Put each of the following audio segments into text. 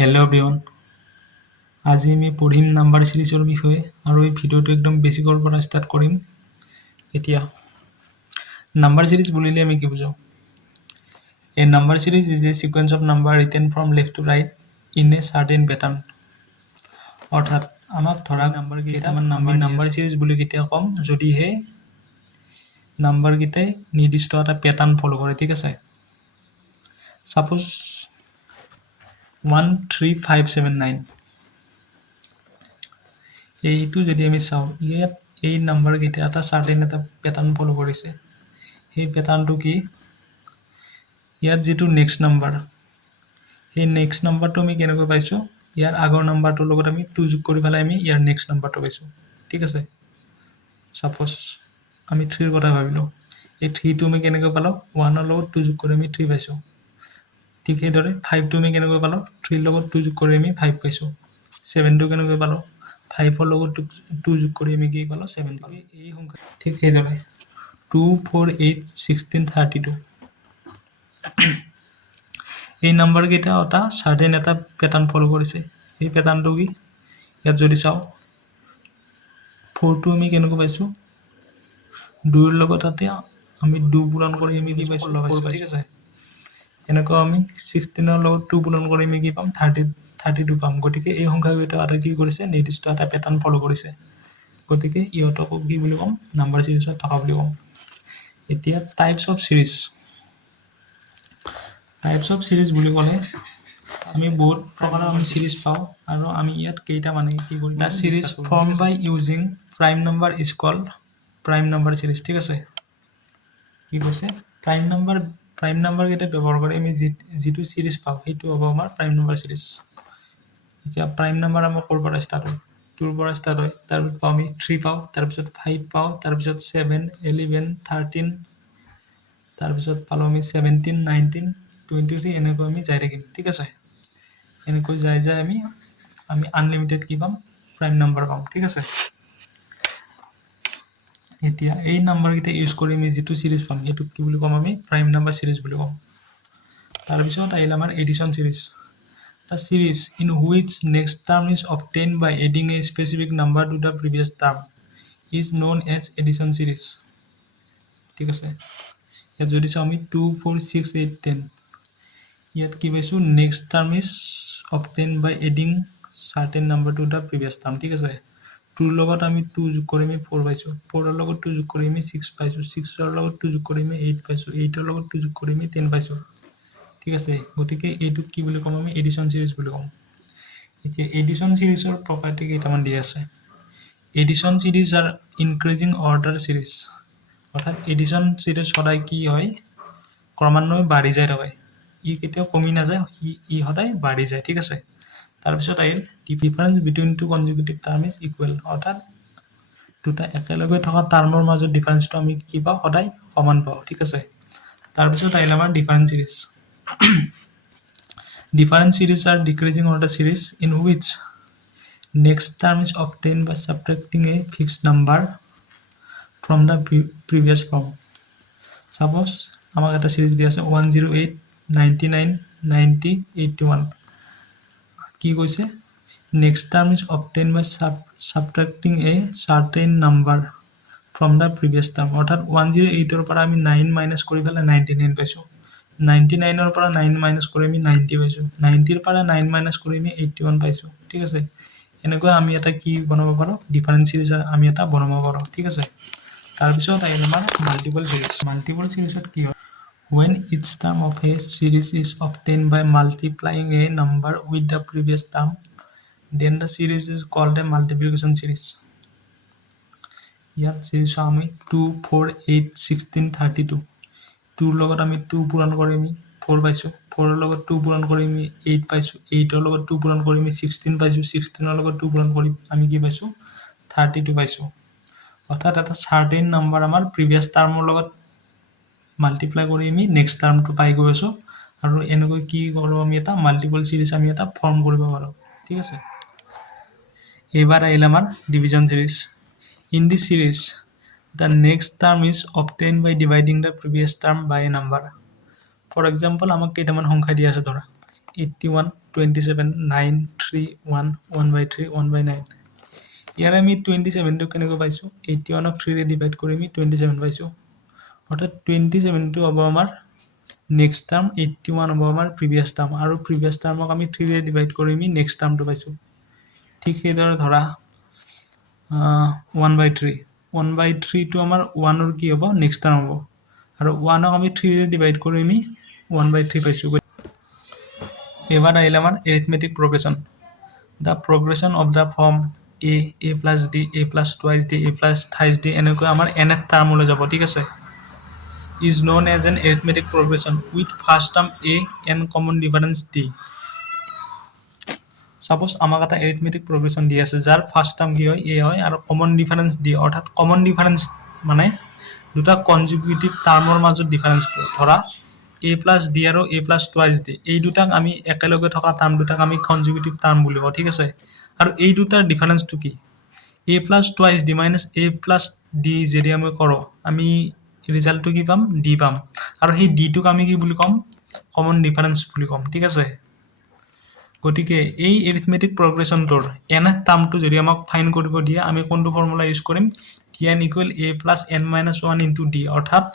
Hello' everyone, আজি আমি পঢ়িম নাম্বাৰ চিৰিজৰ বিষয়ে আৰু এই ভিডিঅ'টো একদম বেছিকৰ পৰা ষ্টাৰ্ট কৰিম। এতিয়া নাম্বাৰ চিৰিজ বুলিলে আমি কি বুজাওঁ? A number series is a sequence of number written from left to right in a certain pattern. অৰ্থাৎ আমাক ধৰা নাম্বাৰ কেইটামান নাম্বাৰ চিৰিজ বুলি কেতিয়া ক'ম যদিহে নাম্বাৰ কেইটাই নিৰ্দিষ্ট এটা পেটাৰ্ণ ফ'ল' কৰে, ঠিক আছে? সাপোজ 13579 এইটো যদি আমি চাওঁ, ইয়াত এই নাম্বাৰ কেইটা এটা চাৰ্টেন এটা পেটাৰ্ণ ফ'ল' কৰিছে। সেই পেটাৰ্ণটো কি? ইয়াত যিটো নেক্সট নাম্বাৰ, সেই নেক্সট নাম্বাৰটো আমি কেনেকৈ পাইছোঁ? ইয়াৰ আগৰ নাম্বাৰটোৰ লগত আমি 2 যোগ কৰি পেলাই আমি ইয়াৰ নেক্সট নাম্বাৰটো পাইছোঁ, ঠিক আছে? সাপোজ আমি 3ৰ কথা ভাবিলোঁ, এই 3টো আমি কেনেকৈ পালোঁ? 1ৰ লগত 2 যোগ কৰি আমি 3 পাইছোঁ। ঠিক সেইদৰে 5টো আমি কেনেকৈ পালোঁ? 3ৰ লগত 2 যোগ কৰি আমি 5 পাইছোঁ। 7টো কেনেকৈ পালোঁ? 5ৰ লগত 2 যোগ কৰি আমি কি পালোঁ? 7 পালোঁ। এই সংখ্যা ঠিক সেইদৰে 2, 4, 8, 16, 32 এই নাম্বাৰ কেইটা এটা চাৰ্টেন এটা পেটাৰ্ণ ফ'ল' কৰিছে। সেই পেটাৰ্ণটো কি? ইয়াত যদি চাওঁ, 4টো আমি কেনেকৈ পাইছোঁ? 2ৰ লগত তাতে আমি 2 পূৰণ কৰি আমি কি পাইছোঁ? 4 পাইছোঁ, ঠিক আছে? এনেকুৱা আমি 16ৰ লগত 2 পূৰণ কৰি আমি কি পাম? 32 পাম। গতিকে এই সংখ্যাকেইটা এটা কি কৰিছে? নিৰ্দিষ্ট এটা পেটাৰ্ণ ফ'ল' কৰিছে। গতিকে ইহঁতকো কি বুলি ক'ম? নাম্বাৰ চিৰিজত থকা বুলি ক'ম। এতিয়া টাইপছ অফ চিৰিজ বুলি ক'লে আমি বহুত প্ৰকাৰৰ আমি চিৰিজ পাওঁ আৰু আমি ইয়াত কেইটা মানে কি কৰিম? The series form by using prime number is called prime number series, ঠিক আছে? কি কৈছে? প্ৰাইম নাম্বাৰ কেইটা ব্যৱহাৰ কৰি আমি যিটো চিৰিজ পাওঁ সেইটো হ'ব আমাৰ প্ৰাইম নাম্বাৰ চিৰিজ। এতিয়া প্ৰাইম নাম্বাৰ আমাৰ ক'ৰ পৰা ষ্টাৰ্ট হয়? 2ৰ পৰা ষ্টাৰ্ট হয়। তাৰপিছত পাওঁ আমি 3 পাওঁ, তাৰপিছত 5 পাওঁ, তাৰপিছত 7, 11, 13, তাৰপিছত পালোঁ আমি 17, 19, 23 এনেকৈ আমি যাই থাকিম, ঠিক আছে? এনেকৈ যাই আমি আনলিমিটেড কি পাম? প্ৰাইম নাম্বাৰ পাম, ঠিক আছে? এতিয়া এই নাম্বাৰকেইটা ইউজ কৰি আমি যিটো চিৰিজ পাম সেইটোক কি বুলি ক'ম? আমি প্ৰাইম নাম্বাৰ চিৰিজ বুলি ক'ম। তাৰপিছত আহিল আমাৰ addition series. The series in which next term is obtained by adding a specific number to the previous term is known as addition series, ঠিক আছে? ইয়াত যদি চাওঁ আমি 2, 4, 6, 8, 10 ইয়াত কি পাইছোঁ? Next term is obtained by adding certain number to the previous term, ঠিক আছে? 2ৰ লগত আমি 2 যোগ কৰি আমি 4 পাইছোঁ, 4ৰ লগত 2 যোগ কৰি আমি 6 পাইছোঁ, 6ৰ লগত 2 যোগ কৰি আমি 8 পাইছোঁ, 8ৰ লগত 2 যোগ কৰি আমি 10 পাইছোঁ, ঠিক আছে? গতিকে এইটোক কি বুলি ক'ম? আমি এডিশ্যন চিৰিজ বুলি ক'ম। এতিয়া এডিশ্যন চিৰিজৰ প্ৰপাৰ্টি কেইটামান দিয়া আছে। Addition series are increasing order series, অৰ্থাৎ এডিশ্যন চিৰিজ সদায় কি হয়? ক্ৰমান্বয়ে বাঢ়ি যাই থাকে। ই কেতিয়াও কমি নাযায়, ই সদায় বাঢ়ি যায়, ঠিক আছে? তাৰপিছত আহিল difference between two consecutive term is equal, অৰ্থাৎ দুটা একেলগে থকা টাৰ্মৰ মাজত ডিফাৰেঞ্চটো আমি কি পাওঁ? সদায় সমান পাওঁ, ঠিক আছে? তাৰপিছত আহিল আমাৰ difference series. Difference series are decreasing order series in which next term is obtained by subtracting a fixed number from the previous form. Suppose আমাক এটা চিৰিজ দিয়া আছে 108, 99, 90, 81 কি কৈছে? Next term is obtained by subtracting a certain number from the previous term, অৰ্থাৎ 108ৰ পৰা আমি 9 মাইনাছ কৰি পেলাই 99 পাইছোঁ, 99ৰ পৰা 9 মাইনাছ কৰি আমি 90 পাইছোঁ, 90ৰ পৰা 9 মাইনাছ কৰি আমি 81 পাইছোঁ, ঠিক আছে? এনেকৈ আমি এটা কি বনাব পাৰোঁ? ডিফাৰেঞ্চ চিৰিজ আমি এটা বনাব পাৰোঁ, ঠিক আছে? তাৰপিছত আহিল আমাৰ মাল্টিপল চিৰিজ। মাল্টিপল চিৰিজত কি হয়? When each term of a series is obtained by multiplying a number with the previous term, then the series is called a multiplication series. ইয়াত চিৰিজ আমি 2, 4, 8, 16, 32 2ৰ লগত আমি 2 পূৰণ কৰি আমি 4 পাইছোঁ, 4ৰ লগত 2 পূৰণ কৰি আমি 8 পাইছোঁ, 8ৰ লগত 2 পূৰণ কৰি আমি 16 পাইছোঁ, 16ৰ লগত 2 পূৰণ কৰি আমি কি পাইছোঁ? 32 পাইছোঁ। অৰ্থাৎ এটা চাৰ্টেন নাম্বাৰ আমাৰ প্ৰিভিয়াছ টাৰ্মৰ লগত মাল্টিপ্লাই কৰি আমি নেক্সট টাৰ্মটো পাই গৈ আছোঁ আৰু এনেকৈ কি কৰোঁ? আমি এটা মাল্টিপল চিৰিজ আমি এটা ফৰ্ম কৰিব পাৰোঁ, ঠিক আছে? এইবাৰ আহিল আমাৰ division series. In this series the next term is obtained by dividing the previous term by a number. For example আমাক কেইটামান সংখ্যা দিয়া আছে ধৰা 81 27 9 3 1 1/3 1/9 ইয়াৰ আমি 27টো কেনেকৈ পাইছোঁ 81ক 3ৰে ডিভাইড কৰি আমি 27 পাইছোঁ অৰ্থাৎ 27টো হ'ব আমাৰ নেক্সট টাৰ্ম 81 হ'ব আমাৰ প্ৰিভিয়াছ টাৰ্ম আৰু প্ৰিভিয়াছ টাৰ্মক আমি 3ৰে ডিভাইড কৰি আমি নেক্সট টাৰ্মটো পাইছোঁ ঠিক সেইদৰে ধৰা 1/3 1/3টো আমাৰ 1ৰ কি হ'ব নেক্সট টাৰ্ম হ'ব আৰু 1ক আমি 3ৰে ডিভাইড কৰি আমি 1/3 পাইছোঁ এবাৰ আহিলে আমাৰ arithmetic progression the progression of the form a plus d a plus twice d a plus thrice d এনেকৈ আমাৰ nth টাৰ্মলৈ যাব ঠিক আছে is known as an arithmetic progression with first term a and common difference d suppose আমাক এটা arithmetic progression দি আছে যাৰ first term কি হয় a হয় আৰু common difference d অৰ্থাৎ common difference মানে দুটা কনজিকিউটিভ টাৰ্মৰ মাজত ডিফাৰেন্সটো ধৰা a plus d আৰু a plus twice d এই দুটাক আমি একেলগে থকা টাৰ্ম দুটাক আমি কনজিকিউটিভ টাৰ্ম বুলি কওঁ ঠিক আছে আৰু এই দুটাৰ ডিফাৰেন্সটো কি a plus twice d minus a plus d যদি আমি কৰোঁ আমি ৰিজাল্টটো কি পাম d পাম আৰু সেই d টোক আমি কি বুলি ক'ম কমন ডিফাৰেন্স বুলি ক'ম ঠিক আছে গতিকে এই এৰিথমেটিক প্ৰগ্ৰেশ্যনটোৰ nth টাৰ্মটো যদি আমাক ফাইন্ড কৰিব দিয়ে আমি কোনটো ফৰ্মুলা ইউজ কৰিম kn equal a plus n minus 1 into d অৰ্থাৎ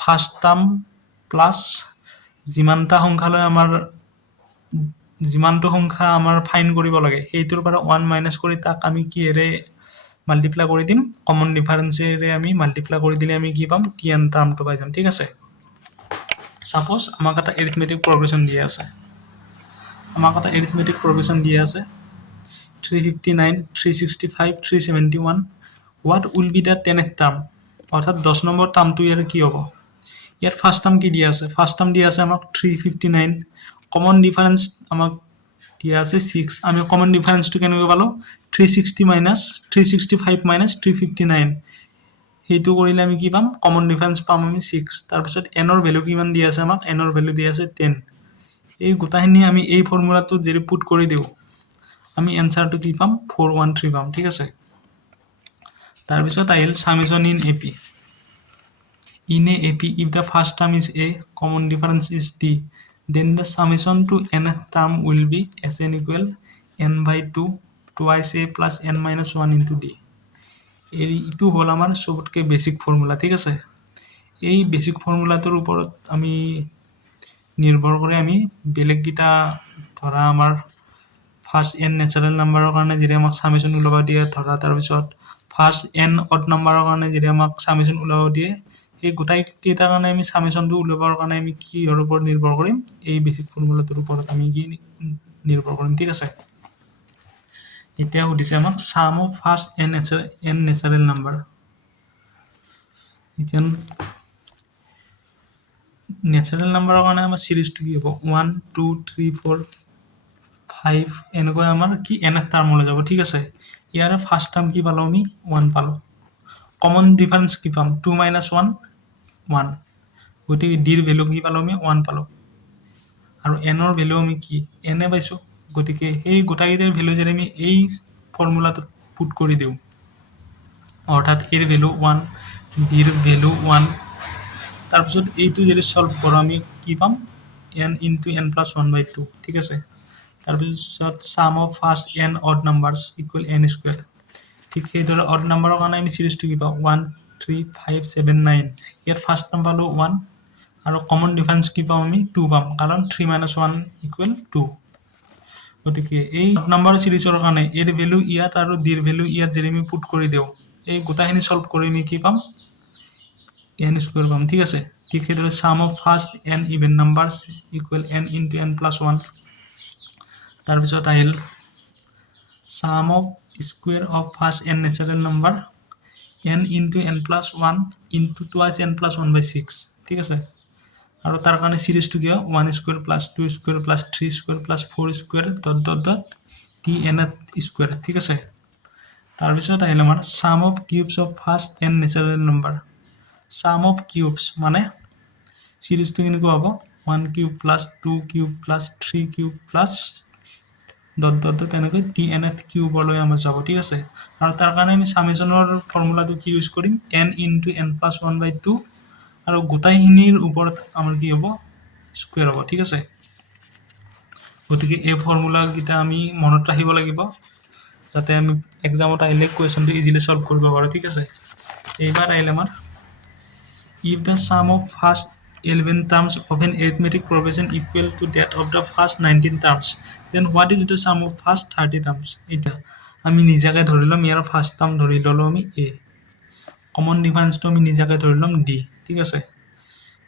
ফাৰ্স্ট টাৰ্ম প্লাস যিমানটা সংখ্যালৈ আমাৰ যিমানটো সংখ্যা আমাৰ ফাইন্ড কৰিব লাগে সেইটোৰ পৰা 1 মাইনাস কৰি তাক আমি কিহেৰে মাল্টিপ্লাই কৰি দিম কমন ডিফাৰেন্সেৰে আমি মাল্টিপ্লাই কৰি দিলে আমি কি পাম tn টাৰ্মটো পাই যাম ঠিক আছে সাপোজ আমাক এটা এৰিথমেটিক প্ৰগ্ৰেশ্যন দিয়া আছে আমাক এটা এৰিথমেটিক প্ৰগ্ৰেশ্যন দিয়া আছে 359 365 371 what will be the 10th term অৰ্থাৎ 10 নম্বৰ টাৰ্মটো ইয়াৰ কি হ'ব ইয়াত ফার্স্ট টার্ম কি দিয়া আছে ফার্স্ট টার্ম দিয়া আছে আমাক 359 কমন ডিফারেন্স আমাক দিয়া আছে 6 আমি কমন ডিফারেন্সটো কেনেকৈ পালো 360 মাইনাস 365 মাইনাস 359 হেতু কৰিলে আমি কি পাম কমন ডিফাৰেন্স পাম আমি 6 তাৰ পিছত n ৰ ভ্যালু কিমান দিয়া আছে আমাক n ৰ ভ্যালু দিয়া আছে 10 এই গোটাখিনি আমি এই ফৰ্মুলাটো যদি পুট কৰি দিও আমি এনসাৰটো কি পাম 413 পাম ঠিক আছে তাৰ পিছত আহিল summation in AP in a AP, if the first term is a, common difference is d, then the summation to nth term will be Sn equal n by 2 twice a plus n minus 1 into d. এইটো হল আমাৰ সবতকে basic formula ঠিক আছে এই basic ফৰ্মুলাটোৰ ওপৰত আমি নিৰ্ভৰ কৰি আমি বেলেগ গিটা ধৰা আমাৰ ফাৰ্স্ট n ন্যাচাৰাল নাম্বাৰৰ কাৰণে যদি আমাক সামেশন উলাব দিয়ে ধৰা তাৰ পিছত ফাৰ্স্ট n অড নাম্বাৰৰ কাৰণে যদি আমাক সামেশন উলাব দিয়ে এই গোটাই কেইটাৰ কাৰণে আমি সামেশনটো উলাবৰ কাৰণে আমি কিহৰ ওপৰত নিৰ্ভৰ কৰিম এই বেসিক ফৰ্মুলাটোৰ ওপৰত আমি কি নিৰ্ভৰ কৰিম ঠিক আছে এতিয়া সুধিছে আমাক sum of first n natural number এতিয়া natural number কাৰণে আমাৰ সিৰিজটো কি হ'ব 1 2 3 4 5 এনেকৈ আমাৰ কি nth টাৰ্মলৈ যাব ঠিক আছে ইয়াৰে ফাৰ্স্ট টাৰ্ম কি পালো আমি 1 পালো কমন ডিফাৰেন্স কি পাম 2 minus 1 1 গতিকে d ৰ ভ্যালু কি পালো আমি 1 পালো আৰু n ৰ ভ্যালু আমি কি n এ পাইছো গতিকে এই গোটাইকেইটাৰ ভ্যালু যদি আমি এই ফৰ্মুলাটোত পুট কৰি দিও অৰ্থাৎ এৰ ভ্যালু 1 d ৰ ভ্যালু 1 তাৰ পিছত এইটো যদি সলভ কৰো আমি কি পাম n into n plus 1 by 2 ঠিক আছে তাৰ পিছত sum of first n odd numbers equal n square ঠিক সেইদৰে অড নাম্বাৰৰ কাৰণে আমি সিৰিজটো কি পাম 1 3 5 7 9 ইয়াত ফাৰ্স্ট টাৰ্ম পালো 1 আৰু কমন ডিফাৰেন্স কি পাম আমি 2 পাম কাৰণ 3 - 1 = 2 গতিকে এই নাম্বাৰ সিৰিজৰ কাৰণে এৰ ভ্যালু ইয়াত আৰু d ৰ ভ্যালু ইয়াত যদি আমি পুট কৰি দিও এই গোটাখিনি সলভ কৰি আমি কি পাম n স্কয়াৰ পাম ঠিক আছে ঠিক সেইদৰে sum of first n even numbers equal n into n plus 1 তাৰ পিছত আহিল sum of square of first n natural number n into n plus 1 into twice n plus 1 by 6 ঠিক আছে আৰু তাৰ কাৰণে সিরিজটো কি 1 square plus 2 square plus 3 square plus 4 square dot dot dot tn square ঠিক আছে তাৰ পিছত আহিল আমাৰ sum of cubes of first n natural number sum of cubes মানে সিরিজটো কেনেকৈ হ'ব 1 cube plus 2 cube plus 3 cube plus dot dot dot এনেকৈ tnth কিউবলৈ আমাৰ যাব ঠিক আছে আৰু তাৰ কাৰণে আমি সামেশনৰ ফৰ্মুলাটো কি ইউজ কৰিম n into n plus 1 by 2 আৰু গোটাইখিনিৰ ওপৰত আমাৰ কি হ'ব স্কয়াৰ হ'ব ঠিক আছে গতিকে এই ফৰ্মুলাকেইটা আমি মনত ৰাখিব লাগিব যাতে আমি এক্সামত আহিলে কুৱেশ্যনটো ইজিলি সলভ কৰিব পাৰোঁ ঠিক আছে এইবাৰ আহিলে আমাৰ if the sum of first 11 terms of an arithmetic progression equal to that of the first 19 terms then what is the sum of first 30 terms এটা আমি নিজাকে ধৰি লম ইয়াৰ ফাৰ্স্ট টাৰ্ম ধৰি ললো আমি a কমন ডিফাৰেন্সটো আমি নিজাকে ধৰি লম d ঠিক আছে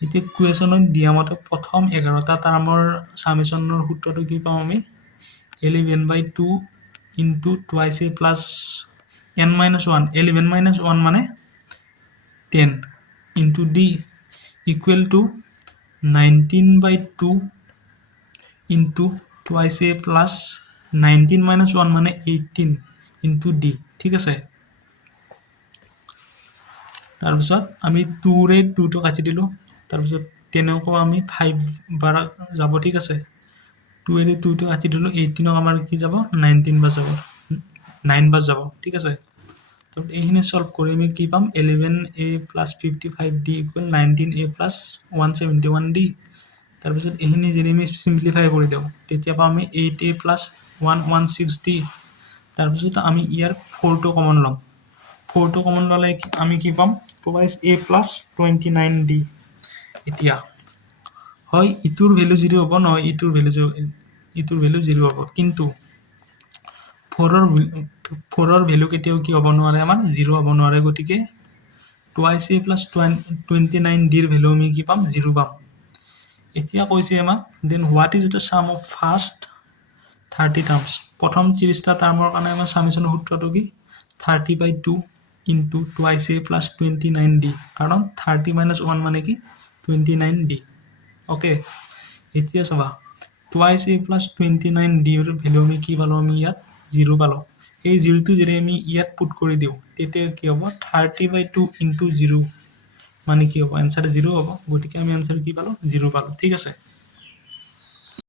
এতিয়া কুৱেশ্যনত দিয়া মতে প্ৰথম 11টা টাৰ্মৰ সামেশনৰ সূত্ৰটো কি পাম আমি 11/2 into twice a plus n minus 1 11 minus 1 মানে 10 into d equal to 19/2 into twice a plus 19 minus 1 মানে 18 into d ঠিক আছে তাৰপিছত আমি 2 ৰে 2 টো কাটি দিলো তাৰপিছত 10 কো আমি 5 বাৰ যাব ঠিক আছে 2 ৰে 2 টো কাটি দিলো 18 আমাৰ কি যাব 19 বাৰ যাব 9 বাৰ যাব ঠিক আছে তো এইখিনি সলভ কৰি আমি কি পাম 11a plus 55d equal 19a plus 171d তাৰপিছত এইখিনি যদি আমি সিম্পলিফাই কৰি দিও তেতিয়া পাম আমি 8a plus 116d তাৰপিছত আমি ইয়াৰ 4 টো কমন লম 4 টো কমন ললে আমি কি পাম twice a plus 29d এতিয়া হয় ইটোৰ ভ্যালু 0 হ'ব নহয় ইটোৰ ভ্যালু 0 হ'ব কিন্তু 4 ৰ ভ্যালু কেতিয়াও কি হ'ব নোৱাৰে আমাৰ 0 হ'ব নোৱাৰে গতিকে twice a plus 29d ৰ ভ্যালু আমি কি পাম 0 পাম এতিয়া কৈছে আমাক then what is the sum of first 30 terms প্ৰথম 30টা টাৰ্মৰ কাৰণে আমাৰ সামেশনৰ সূত্ৰটো কি 30/2 into twice a plus 29d কাৰণ 30 minus 1 মানে কি 29d ওকে এতিয়া চাবা twice a plus 29d ৰ ভ্যালু আমি কি পালো আমি ইয়াত 0 পালো এই 0 টো যদি আমি ইয়াত পুট কৰি দিও তেতিয়া কি হ'ব 30/2 into 0 মানে কি হ'ব आंसर 0 হ'ব গতিকে আমি आंसर কি পালো 0 পালো ঠিক আছে